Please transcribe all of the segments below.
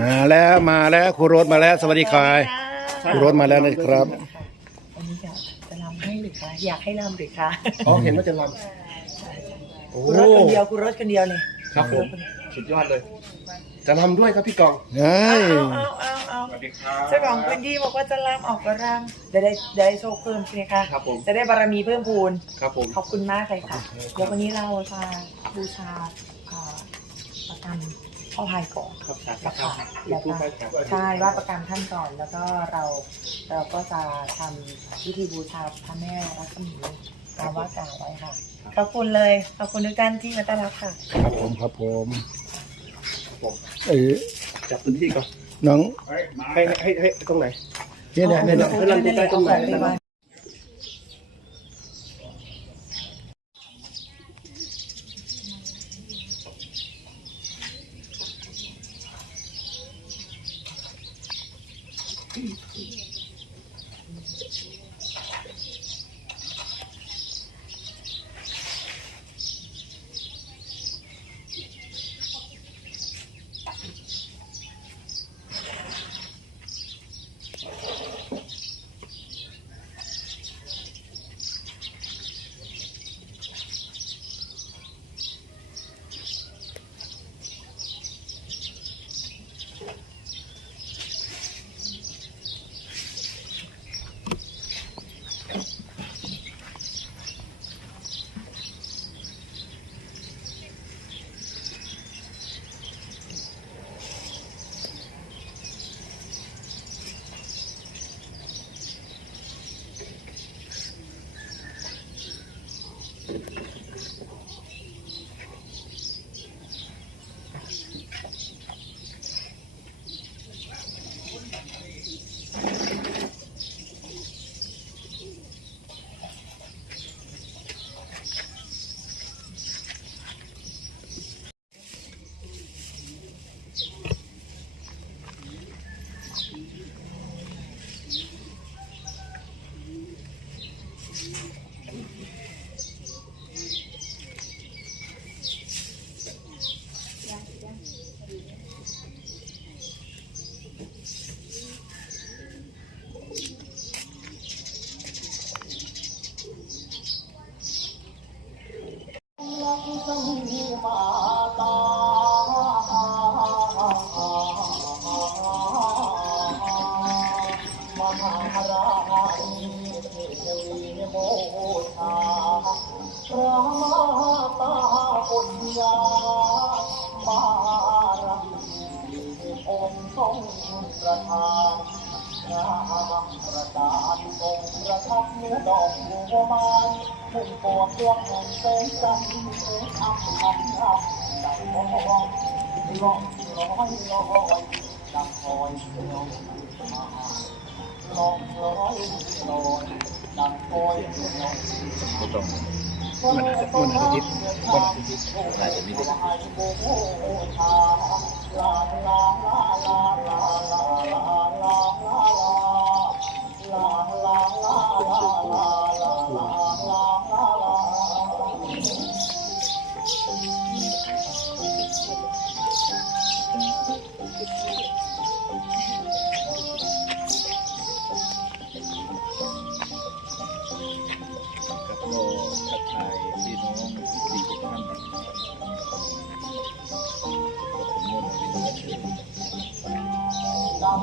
มาแล้วมาแล้วครูรถมาแล้ว สวัสดีครับครูรถมาแล้วนะครับวันนี้จะจะรำให้หรือคะอยากให้รำหรือคะอ๋อเห็นว่าจะรโอ้กูรถคนเดียวกูรถคนเดียวเลยำครับผม สุดยอดเลย จะรำด้วยครับพี่กอง เฮ้ยเอาเอาเอาเอาเจ้าของพื้นที่บอกว่าจะรำออกก็รำจะได้ได้โชคเพิ่มใช่ไหมคะครับผม จะได้บารมีเพิ่มพูน ครับผม ขอบคุณมากเลยค่ะ เดี๋ยววันนี้เราจะบูชาอ่าประกัน พ่อพายก่อนครับสาธุนะครัคะบแล้วทูก็บไปครับใช่ว่าประกันท่านก่อน แล้วก็เราเราก็จะทำพิธีบูชาพระแม่รัศมีตามว่ากล่าวไว้ค่ะ ขอบคุณเลยขอบคุณทุกท่านที่มาต้อนรับค่ะ ครับผมครับผมครับผมเอ้ยจับพื้นที่ก่อนน้องให้ให้ให้ให้ตรงไหนเนี่ยเนี่ยเนี่ย ให้รำใกล้ๆต้นไม้ ร้อยร้อยร้อยดังคอยร้อยมาร้อยร้อลร้อยดังลอยร้อยก็ต้องวันอาทิตย์วันอาทิตย์วันอาทิตย์อาจจะไม่าลาลา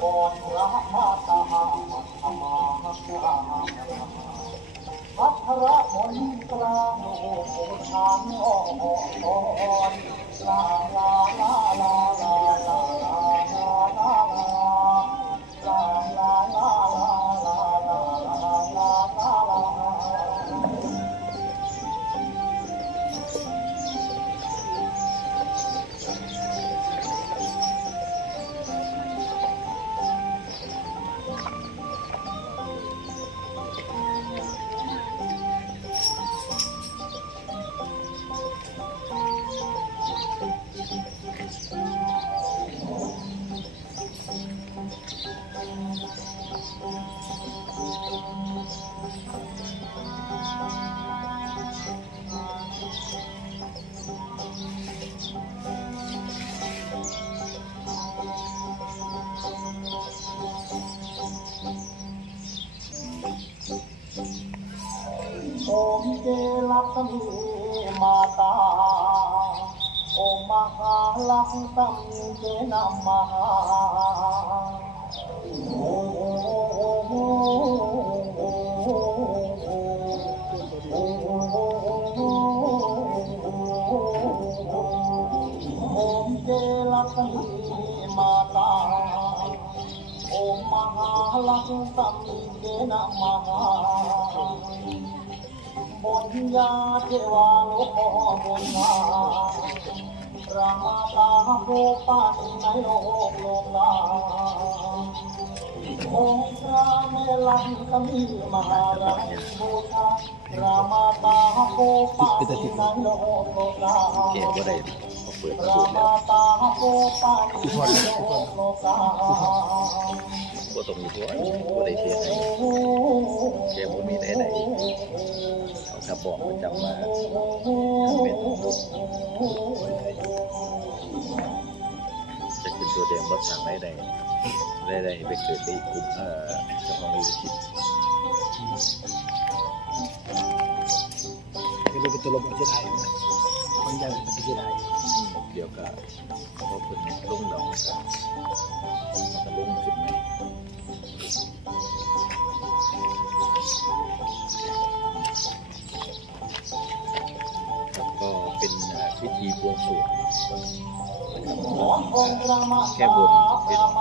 พัทระมนกลางโลกชานอ่อนลาลาลาลาลาลาลา มเจลักษมีมาตาโอมหาลักษมีเจนามหาโอโมเจลักมีมาตาโอมหาลักษมีเจนามหา บุญญาเทวาโลกบนมารามาตาโกปาติในโลกโลกลาองค์พระเมลังสมีมหาราชบูชา รามาตาโกติในโลกโลกาแก่ก็ได้เขาเปิดประราตูแล้วมาตาโกปาติในโลกโลกาก็ต้องมีตัวก็ได้เสียให้แกบ่มีได้ไหนเขาขับอกประจำมาเป็นจะขึ้นตัวแดงบัดทางได้ใดได้ใดไปเกิดไปอีกกลุ่มเอ่อเจ้าของลิขสิท ธิ์ไม่รู้เป็นตัวลมของเสียดายนะบางอย่างเป็นเสียดายเกี่ยวกับพอเป็นลุงดอกกันมันก็ลงขึ้นไหมก็เป็นพิธีบวงสรวงนะครับแค่บนเป็นอง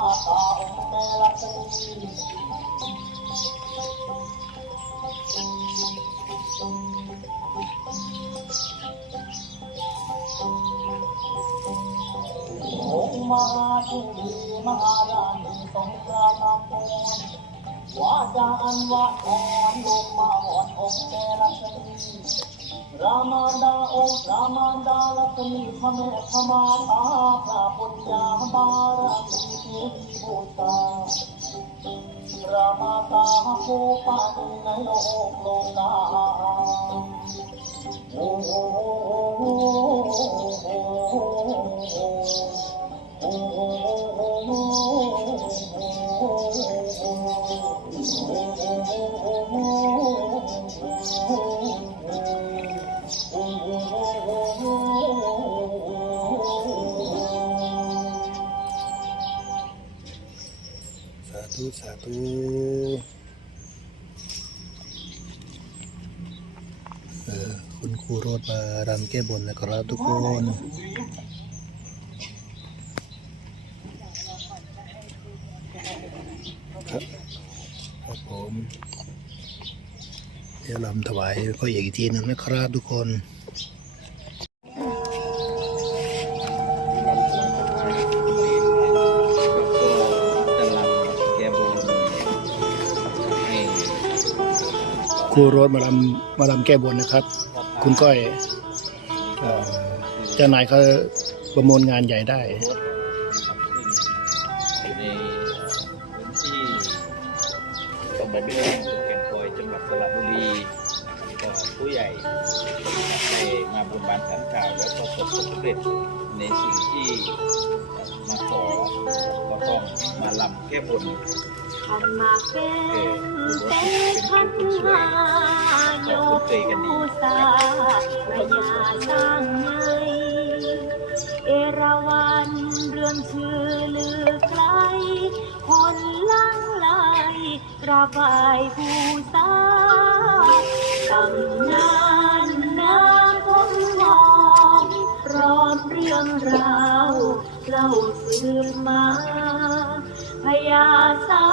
มหาชุลีมหาราณีสงครามโอนวาจาอันวาดอ่อนลงมาอ่อนองค์เจรัชนีรามาดาองค์รามาดาลักษมีพระแม่พระมาตาพระปุญญาบารมีเทวีบูชารามาตาโคปาติในโลกโลกาโอ้โหสา ธุสาธุเออคุณครูโรดมารำแก้บนนะครับทุกคน ครับครับผมเดี๋ยวลำถวายพ่อเอกอีกทีนึงนะครับทุกคนครูโรดมารำมารำแก้บนนะครับ คุณก้อยเจ้านายเขาประมูลงานใหญ่ได้ในพื้นที่ตำบล ร็จในสิ่งที่มาขอก็ต้องมาลำแก้บนขันหมาเป็นเต้ขันหาโยกผู้สาระยาสร้างไงเอราวันเรื่องชื่อลือไกลคนลังไหลกราบไหว้ผู้สาตำนาน สืบมาพญาสา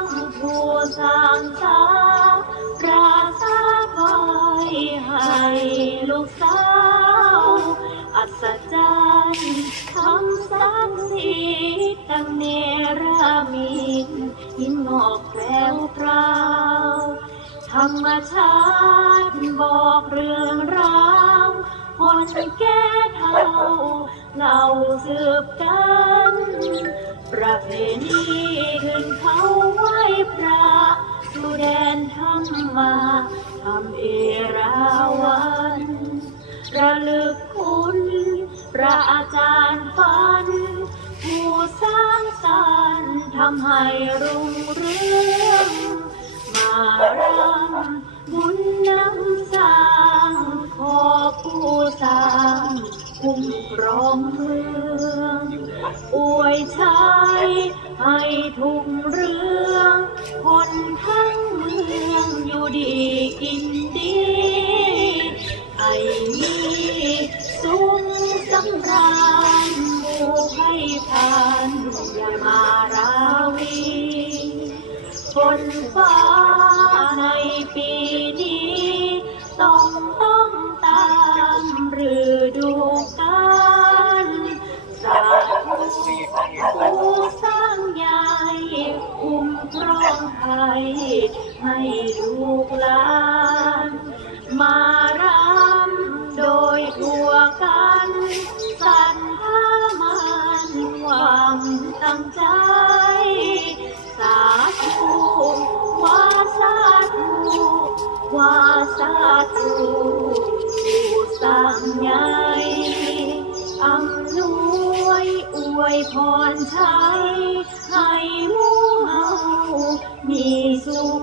งผู้สร้างสาราสาคอยให้ลูกสาว อัศจรรย์ทำสักสิทธิ์ตั้งเนรมิตหินงอกแปลวพราวธรรมชาติบอกเรื่องราวคนแก่เท่า เราสืบกัน ประเพณีขึ้นเขาไหว้พระดูแดนธรรมาทำเอราวัน ระลึกคุณพระอาจารย์ฟัน ผู้สร้างสรรค์ทำให้รุ่งเรืองมารำบุญนำสร้างขอผู้สร้าง คุ้มครองเมืองอวยชัยให้ทุกเรื่อง คนทั้งเมืองอยู่ดีกินดีไอ้มีสุขสำราญ ผู้สร้างใหญ่คุ้มครองไทยให้ลูกหลานมารำโดยทั่วกันสันทามันหวังตั้งใจ สาธุวาสาธุวาสาธุผู้สร้างใหญ่ อนช้ให้มูเฮามีสุข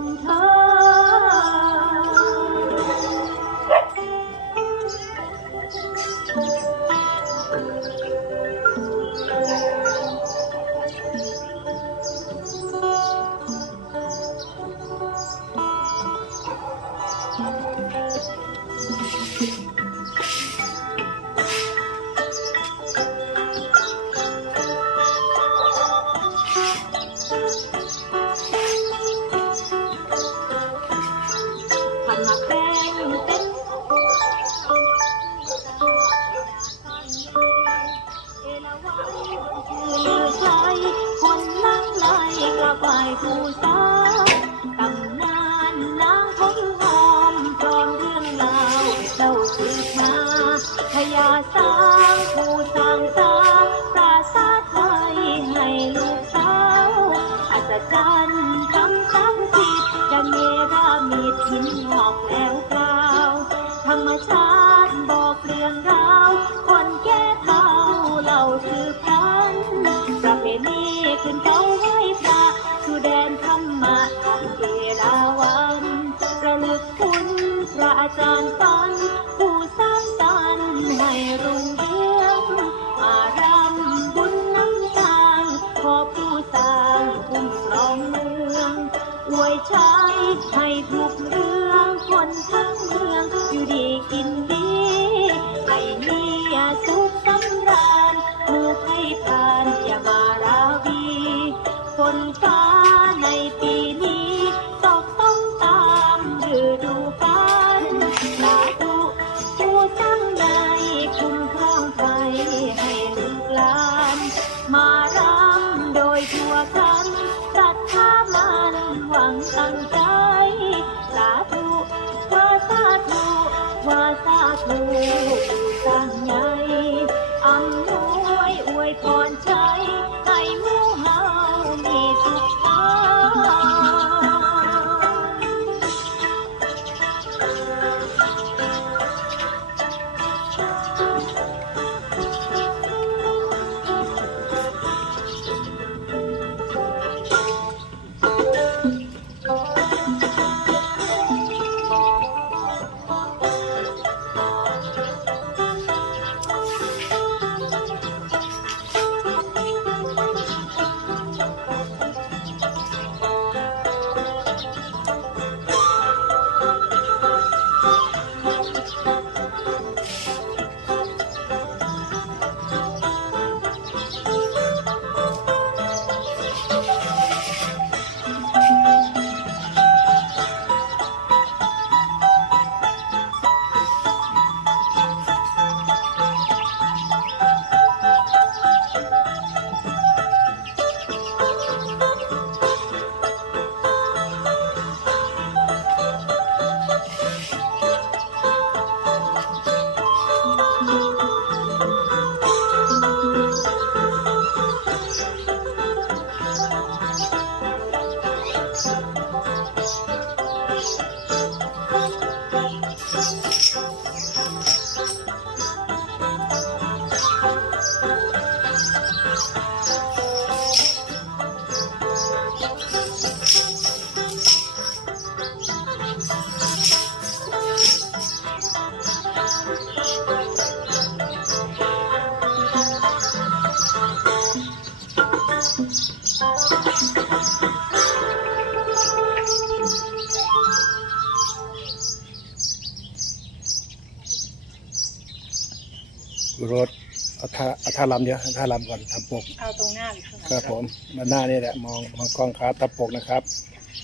ท่าลำเดียวท่าลำก่อนทำปกเอาตรงหน้าหรือข้างหลังครับผมมาหน้านี่แหละมองมองกล้องครับทับปกนะครับ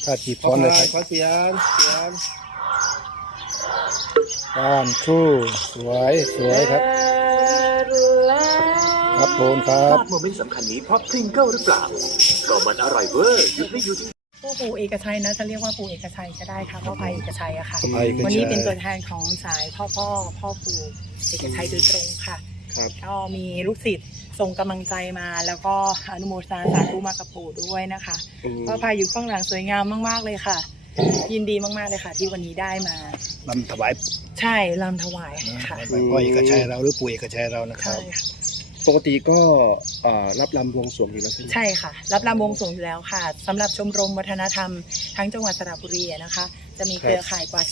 ถ้าจีบขซ้อนเลยครับขอเสียงเสียงก้านคู่สวยสวยครับ ครับผมครัพบลาดโมเมนต์สำคัญนี้เพราะพริงเกิลหรือเปล่าก็มันอร่อยเวอร์หยุดไม่อยู่ที่ผู้ปู่เอกชัยนะจะเรียกว่าปู่เอกชัยก็ได้ค่ะพ่อพายเอกชัยอะค่ะพ่อพายเอกชัยวันนี้เป็นตัวแทนของสายพ่อพ่อพ่อปู่เอกชัยโดยตรงค่ะ ครับก็มีลูกศิษย์ส่งกำลังใจมา แล้วก็อนุโมทนาสาธุมากับปู่ด้วยนะคะอืมพ่อพายอยู่ข้างหลังสวยงามมากๆเลยค่ะ ยินดีมากๆเลยค่ะ ที่วันนี้ได้มา ลำถวายใช่ลำถวายนะค่ะพ่อเอกชัยเราหรือปู่เอกชัยเรานะครัใช่บ ค่ะ ปกติก็เอ่อรับลำบวงสรวงอยู่แล้วใช่ไหม ใช่ค่ะ รับรำวงสรวงอยู่แล้วค่ะสำหรับชมรมวัฒนธรรม ทั้งจังหวัดสระบุรีนะคะ จะมีเครือข่ายกว่า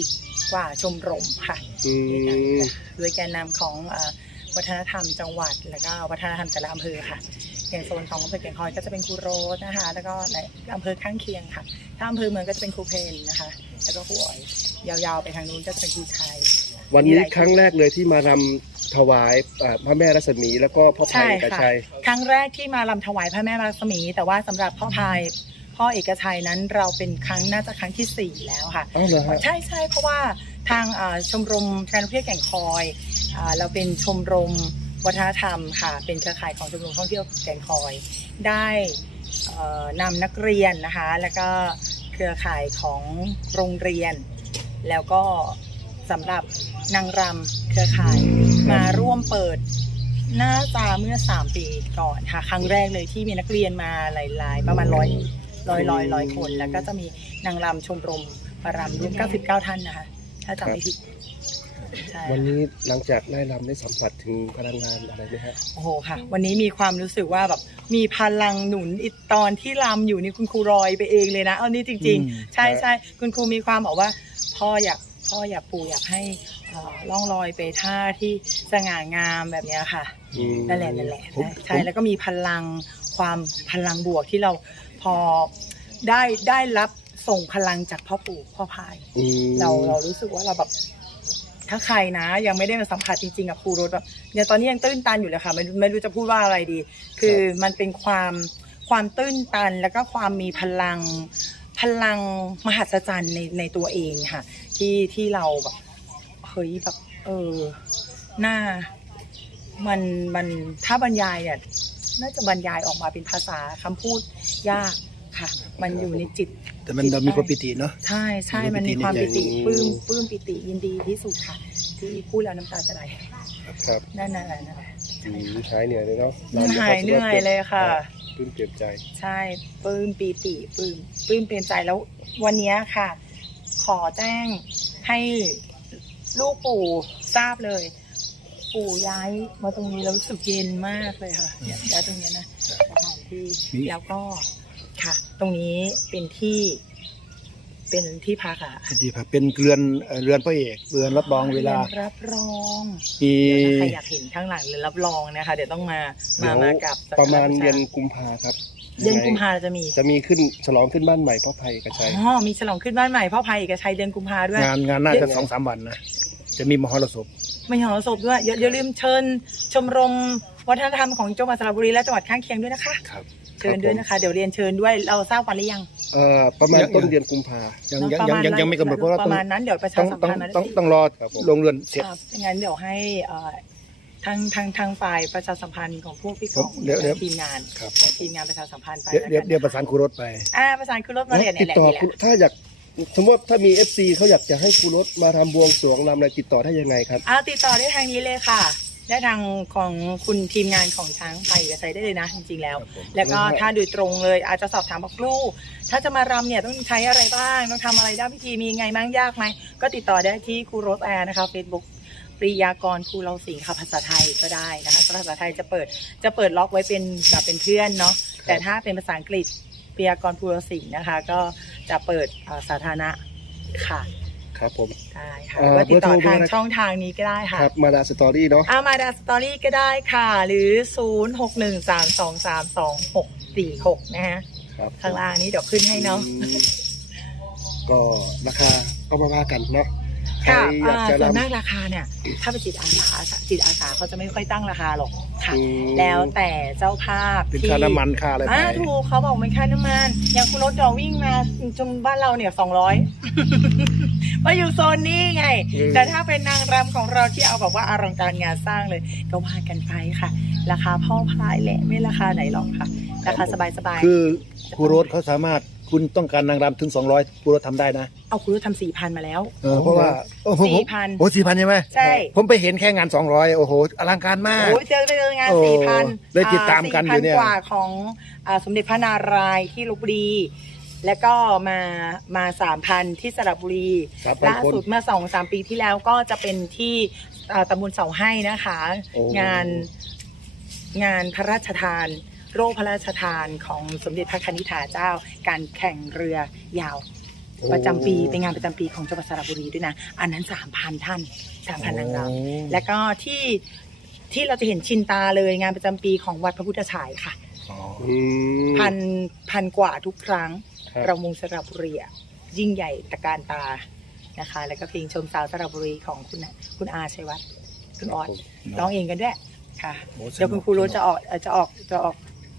40 กว่าชมรมค่ะอืด้วยกันมค่ะโดยแกนนำของเอ่อ วัฒนธรรมจังหวัด แล้วก็วัฒนธรรมแต่ละอำเภอค่ะ อย่างโซนของอำเภอแก่งคอยก็จะเป็นครูโรสนะคะ แล้วก็ในอำเภอข้างเคียงค่ะ ถ้าอำเภอเมืองก็จะเป็นครูเพนนะคะ แล้วก็ครูอ๋อย ยาวๆไปทางนู้นก็จะเป็นครูชัย วันนี้ครั้งแรกเลยที่มารำถวายเอ่อพระแม่รัศมี แล้วก็พ่อพายใช่เอกค่ะชัย ครั้งแรกที่มาลำถวายพระแม่รัศมี แต่ว่าสำหรับพ่อพายพ่อเอกชัยนั้นเราเป็นครั้งน่าจะครั้งที่สี่แล้วค่ะ อ้าวเหรอฮะ ใช่ใช่เพราะว่าทางอ่าชมรมการท่องเที่ยวแก่งคอยอา เราเป็นชมรมวัฒนธรรมค่ะ เป็นเครือข่ายของชมรมท่องเที่ยวแก่งคอย ได้เอ่อนำนักเรียนนะคะ แล้วก็เครือข่ายของโรงเรียน แล้วก็สำหรับนางรำเครือข่ายมาร่วมเปิดน่าจะเมื่อ 3 ปีก่อนค่ะ ครั้งแรกเลยที่มีนักเรียนมาหลาย ๆ ประมาณร้อยร้อยร้อยร้อยคน แล้วก็จะมีนางรำชมรมมารำรวม 99 ท่านนะคะ ถ้าจำไม่ผิด ใช่วันนี้หลังจากได้รำได้สัมผัสถึงพลังงานอะไรไหมฮะโอ้โหค่ะ วันนี้มีความรู้สึกว่าแบบมีพลังหนุนอีกตอนที่รำอยู่นี่คุณครูรอยไปเองเลยนะเอานี่จริง อืม ๆ ใช่ใช่คุณครูมีความบอกว่าพ่ออยากพ่ออยากปู่อยากให้เอ่อล่องลอยไปท่าที่สง่างามแบบเนี้ยค่ะ อืมนั่นแหละนั่นแหละผมใช่ผม แล้วก็มีพลังความพลังบวกที่เราพอได้ได้รับส่งพลังจากพ่อปู่พ่อพาย อืมเราเรารู้สึกว่าเราแบบ ถ้าใครนะ ยังไม่ได้มาสัมผัสจริงๆกับครูรถแบบอย่างตอนนี้ยังตื้นตันอยู่เลยค่ะไม่ไม่รู้จะพูดว่าอะไรดี คือมันเป็นความความตื้นตันแล้วก็ความมีพลังพลังมหัศจรรย์ในในตัวเองค่ะ ที่ที่เราแบบเฮ้ยแบบเออหน้ามันมันถ้าบรรยายเนี่ยน่าจะบรรยายออกมาเป็นภาษาคำพูดยากค่ะ มันอยู่ในจิต แต่มันเรามีความปิติเนาะ ใช่ใช่มีมันมีความปิปิติติในใจปลื้มปลื้มปิติยินดีที่สุดค่ะ ที่พูดแล้วน้ำตาจะไหลครับนั่นนั่นแหละนั่นแหละอืมหายเหนื่อยเลยเนาะหายเหนื่อยเลยค่ะปลื้มเปลี่ยนใจ ใช่ปลื้มปีติปลื้มปลื้มเป็นใจแล้ววันนี้ค่ะ ขอแจ้งให้ลูกปู่ทราบเลย ปู่ย้ายมาตรงนี้แล้วรู้สึกเย็นมากเลยค่ะเนี่ยย้ายตรงนี้นะสถานที่มีแล้วก็ ค่ะ ตรงนี้เป็นที่ เป็นที่พักอะดีครับเป็นเรือนเอ่อเรือนพระเอกเรือนรับรองเวลา รียนรับรองปีเดี๋ยวถ้าใครอยากเห็นข้างหลังหรือรับรองนะคะ เดี๋ยวต้องมามามากับสักประมาณบูชเดือนกุมภาครับเดือนกุมภาจะมีจะมีขึ้นฉลองขึ้นบ้านใหม่พ่อภัยเอกชัยอ๋อมีฉลองขึ้นบ้านใหม่พ่อภัยเอกชัยเดือนกุมภาด้วย งานงานน่าจะสองสามวันนะจะมีมหรสพไม่หอศพด้วยอย่าอย่าลืมเชิญชมรมวัฒนธรรมของจังหวัดสระบุรีและจังหวัดข้างเคียงด้วยนะคะ ครับเชิญด้วยนะคะ เดี๋ยวเรียนเชิญด้วยเราทราบวันหรือยัง เอ่อประมาณยัง ต้นเดือนกุมภายังเนอะยังประยังมาณยังยังไม่กำหนดเพราะว่าปต้องระมาณนั้นเดี๋ยวประชาต้องสัมต้องพันธ์มาต้องได้ต้องรอครับผมลงเรือนเสร็จครับงั้นเดี๋ยวให้เอ่อทางทางทางฝ่ายประชาสัมพันธ์ของพวกพี่กองเดี๋ยวเดี๋ยวทีมงานครับครับทีมงานประชาสัมพันธ์ไปเดี๋ยวเดี๋ยวแล้วกันเดี๋ยวประสานครูรถไปอ่าประสานคือรถมาเรียนติเนี่ยดแหละต่อนี่แหละคุณถ้าอยากสมมติถ้ามี FC เขาอยากจะให้ครูรถมาทำบวงสรวงรำอะไรติดต่อได้ยังไงครับ อ่าติดต่อได้ทางนี้เลยค่ะ ได้ทางของคุณทีมงานของช้างไปกับใจได้เลยนะจริงๆแล้ว ครับผม แล้วก็ถ้าโดยตรงเลยอาจจะสอบถามบอกครูถ้าจะมารำเนี่ยต้องใช้อะไรบ้างต้องทำอะไรได้พิธีมีไงบ้างยากไหมก็ติดต่อได้ที่ครูโรสแอร์นะคะเฟซบุ๊กปริยากรครูเราสิงค่ะภาษาไทยก็ได้นะคะภาษาไทยจะเปิดจะเปิดล็อกไว้เป็นแบบเป็นเพื่อนเนาะแต่ถ้าเป็นภาษาอังกฤษปริยากรครูเราสิงนะคะ ก็จะเปิดเอ่อสาธารณะค่ะ ครับผม ได้ค่ะเอ่อหรือว่าติดต่อเบอร์โทรทางเบอร์อะไรช่องทางนี้ก็ได้ค่ะครับมาดาสตอรี่เนาะอามาดาสตอรี่ก็ได้ค่ะ หรือ 0 6 1 3 2 3 2 6 4 6 นะฮะครับข้างล่างนี้เดี๋ยวขึ้นให้เนาะอืมก็ราคาก็มาว่ากันเนาะ ใครค่ะอยากอ่าจะส่วนรำมากราคาเนี่ย ถ้าเป็นจิตอาสาจิตอาสาเขาจะไม่ค่อยตั้งราคาหรอกค่ะ อืม แล้วแต่เจ้าภาพเป็นที่ค่าน้ำมันค่าอะไรไปอ่าถูกเขาบอกเป็นค่าน้ำมัน อย่างคุณรถดอวิ่งมาจนบ้านเราเนี่ยสองร้อยมาอยู่โซนนี้ไงอืมแต่ถ้าเป็นนางรำของเราที่เอาแบบว่าอลังการงานสร้างเลย ก็ว่ากันไปค่ะ ราคาพ่อพายแหละไม่ราคาไหนหรอกค่ะ ราคาสบายๆ คือครูโรสเขาสามารถ คุณต้องการนางรำถึง 200ครูโรสทำได้นะเอาคุณรถทำสี่พันมาแล้ว เออเพราะว่าโอ้โหสี่พันโอ้สี่พันใช่ไหมใช่ ผมไปเห็นแค่งาน 200 โอ้โห อลังการมาก โอ้ยเจอไปเจองานโอ้สี่พันได้ติดตามกันอยู่เนี่ย กว่าของอ่าสมเด็จพระนารายณ์ที่ลบบุรี แล้วก็มามาสามพันที่สระบุรี 3,000ล่าคนสุดเมื่อสองสามปีที่แล้วก็จะเป็นที่อ่าตำบลเสาให้นะคะ โอ้ งานงานพระราชทาน โรคพระราชทานของสมเด็จพระคณิษฐาเจ้า การแข่งเรือยาว ประจำปีเป็นงานประจำปีของจังหวัดสระบุรีด้วยนะ อันนั้นสามพันท่านสามพันนางรำแล้วก็ที่ที่เราจะเห็นชินตาเลยงานประจำปีของวัดพระพุทธฉายค่ะอ๋ออืม พันพันกว่าทุกครั้งครับ เรามุงสระบุรีอะยิ่งใหญ่ตระการตานะคะ แล้วก็เพลงชมสาวสระบุรีของคุณน่ะคุณอาชัยวัฒน์คุณออสร้องเองกันด้วยค่ะโอ้สนุกเดี๋ยวคุณครูโรสจะออกเอ่อจะออกจะออก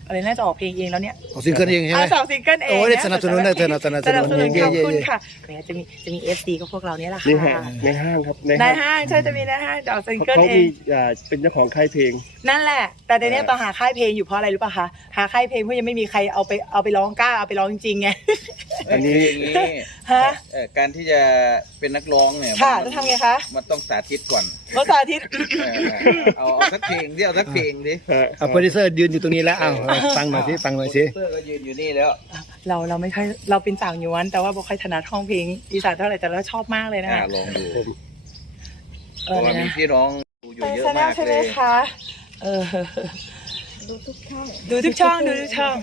อะไรน่าจะออกเพลงเองแล้วเนี่ยเอาซิงเกิลเองใช่ไหม อ่าสองซิงเกิลเองโอ้ยได้สนับสนุนได้สนับสนุนสนับสนุนเย่ขอบเย่คุณเย่ ค่ะแหมจะมีจะมีเอฟซีก็พวกเราเนี่ยแหละในค่ะห้างในห้างครับในในห้างห้างใช่จะมีในห้างจะออกซิงเกิลเขาเอมีง อ่าเป็นเจ้าของค่ายเพลง นั่นแหละ แต่ในเนี้ยเออ ตอนหาค่ายเพลงอยู่เพราะอะไรรู้ป่ะคะ หาค่ายเพลงเพราะยังไม่มีใครเอาไปเอาไปร้องกล้าเอาไปร้องจริงๆไง อันนี้อย่างนี้ฮะ เอ่อการที่จะเป็นนักร้องเนี่ยค่ะมันแล้วทำไงคะ มันต้องสาธิตก่อนภาษาทิตย์เออเอาเอาสักเพลงดิเอาสักเพลงดิเอ่อเอาโปรดิวเซอร์ยืนอยู่ตรงนี้แล้วเอาเอาฟังหน่อยสิฟังหน่อยสิเพื่อก็ยืนอยู่นี่แล้วเราเราไม่ค่อยเราเป็นสาวย้วนแต่ว่าบ่ค่อยถนัดห้องเพลงอีสานเท่าไหร่แต่เราชอบมากเลยนะอ่าคะลองดูเอเพราะอว่ามีนะพี่น้องดูอยู่เยอะแสดมางกใช่ไหเลมยคะเออดูทุกช่องดูทุกช่องดูทุกช่อง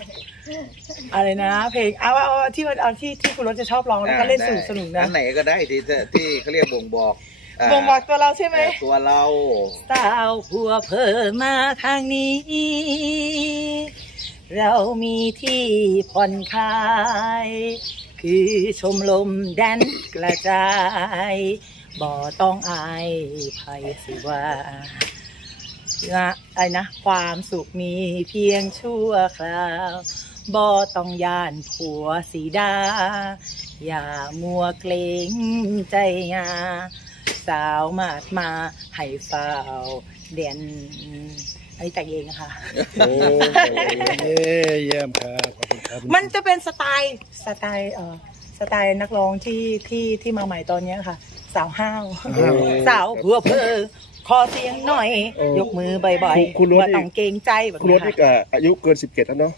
อะไรนะ เพลงเอาเอาเอาที่มันเอาที่ที่คุณรถจะชอบร้องแล้วก็เล่นสนุกสนุกๆนะ อันไหนก็ได้ที่จะที่เขาเรียกบ่งบอกา บ่งบอกตัวเราใช่ไหมเอ่อตัวเรา สาวผัวเพอมาทางนี้ เรามีที่ผ่อนคลาย คือชมลมแดนกระจาย บ่ต้องอายภัยสิว่านะอะไรนะ ความสุขมีเพียงชั่วคราวบ่ต้องย่านผัวสีดา อย่ามัวเกรงใจงา สาวมาดมาให้เฝ้าเด่นอันนี้แต่งเองนะคะ โอ้โหเย้เยี่ยมครับขอบคุณครับมันจะเป็นสไตล์สไตล์เอ่อสไตล์นักร้องที่ที่ที่มาใหม่ตอนเนี้ยค่ะ สาวห้าวอ้าวสาวเพื่อเพอขอเสียงหน่อย ยกมือบ่อยคุณๆรถว่านี่ต้องเกรงใจแบบคุณรนี้ถนี่ค่ะ ก็อายุเกิน 17แล้วเนาะ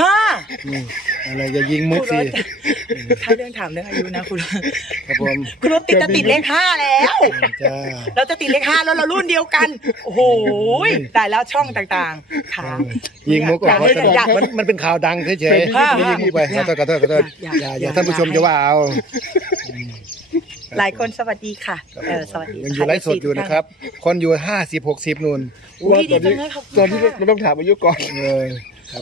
ห้าอืมอะไรจะยิงมุกคุณรสิถถ้าเรื่องถามเรื่องอายุนะคุณรถครับผมคุณรถติดจะติดเลขห้าแล้วจ้าเราจะติดเลขห้าแล้วเรารุ่นเดียวกันโอ้โหตายแล้วช่องต่างๆค่ะยิงมุกออกอยากให้อยากมันมันเป็นข่าวดังเฉยๆค่ะไม่ยิงมุกไปขอโทษขอโทษขอโทษออย่าย่าออย่ย่าท่านผู้ชมจะว่าเอาหลายคนสวัสดีค่ะเออสวัสดียังอยู่ไลฟ์สดอยู่นะครับ คนอยู่ห้าสิบหกสิบนู่นอุ้ยดีจังเลยขอบตคุอนณที่ค่ะเราต้องถามอายุก่อนเลย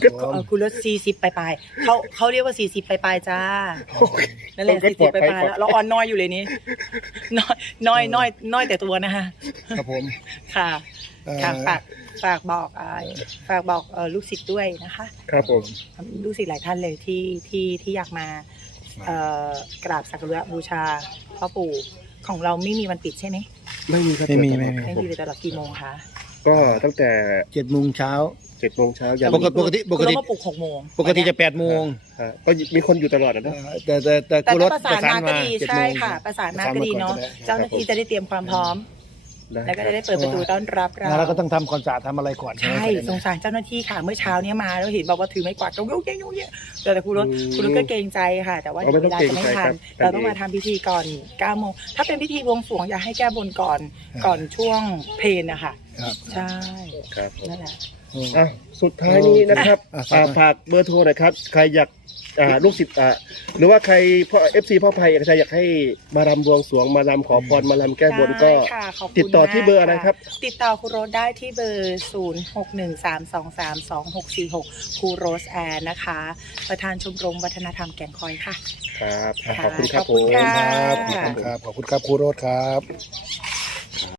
ครับผมเออคุณรถสี่สิบปลายๆเขาเขาเรียกว่าสี่สิบปลายๆจ้า นั่นแหละก็สี่ปลสิอบดปภัยลายๆแล้วเราอ่อนน้อยอยู่เลยนี้น้อยน้อยน้อยน้อยแต่ตัวนะคะครับผมค่ะเอ่อค่ะฝากฝากบอกอ่าฝากบอกเอ่อลูกศิษย์ด้วยนะคะ ครับผม ลูกศิษย์หลายท่านเลยที่ที่ที่อยากมาเอ่อกราบสักการะบูชาพ่อปู่ของเราไม่มีวันปิดใช่ไหมไม่มีครับไม่มีเปิดไม่ตลอดมี ไม่มีเลยตลอดกี่โมงคะก็ตั้งแต่เจ็ดโมงเช้า 7โมงเช้ายัน ปกติปกติปกติเรามาปลุกหกโมงปกติจะแปดโมงฮะก็มีคนอยู่ตลอดนะเอ่เนาะอแต่แต่แต่แต่กูรถ้าถประสานมาก็ดีเจ็ดใช่โมงค่ะ ประสานมาประสานก็ดีมาก่อนเนาะก็ได้เจ้าหน้าที่จะได้เตรียมความพร้อม ได้ แล้วก็จะได้เปิดประตูต้อนรับเราแล้วก็ต้องทำความสะอาดทำอะไรก่อนใช่ไหมใช่สงสารเจ้าหน้าที่ค่ะเมื่อเช้าเนี้ยมาแล้วเห็นบอกว่าถือไม้กวาดก็ยุ่งเยอะยุ่งเยอะแต่แต่คุณรถคุณรถก็เกรงใจค่ะ แต่ว่าเอาไม่เวลาจะไม่ต้องเกรงใจทันครับ เราต้องมาทำพิธีก่อน9โมงถ้าเป็นพิธีบวงสรวงอยากให้แก้บนก่อน ก่อนช่วงเพลนนะคะครับ ใช่ครับผมนั่นแหละ อืมอะสุดท้ายนี้นะครับอะอ่าฝากหน่อย ฝากเบอร์โทรหน่อยครับ ใครอยากอ่าลูกศิษย์อ่าหรือว่าใครพ่อเอฟซีพ่อภัยอยากจะอยากให้มารำบวงสรวงมารำขอพรมารำแก้บนก็ ได้ค่ะขอบคุณติดต่อที่เบอร์อะไรมากครับติดต่อครูโรสได้ที่เบอร์ 0 6 1 3 2 3 2 6 4 6 ครูโรสแอนนะคะ ประธานชมรมวัฒนธรรมแก่งคอยค่ะ ครับค่ะขอบคุณครับขอบคุณผมค่ะครับขอบคุณครับ ขอบคุณครับครูโรดครับ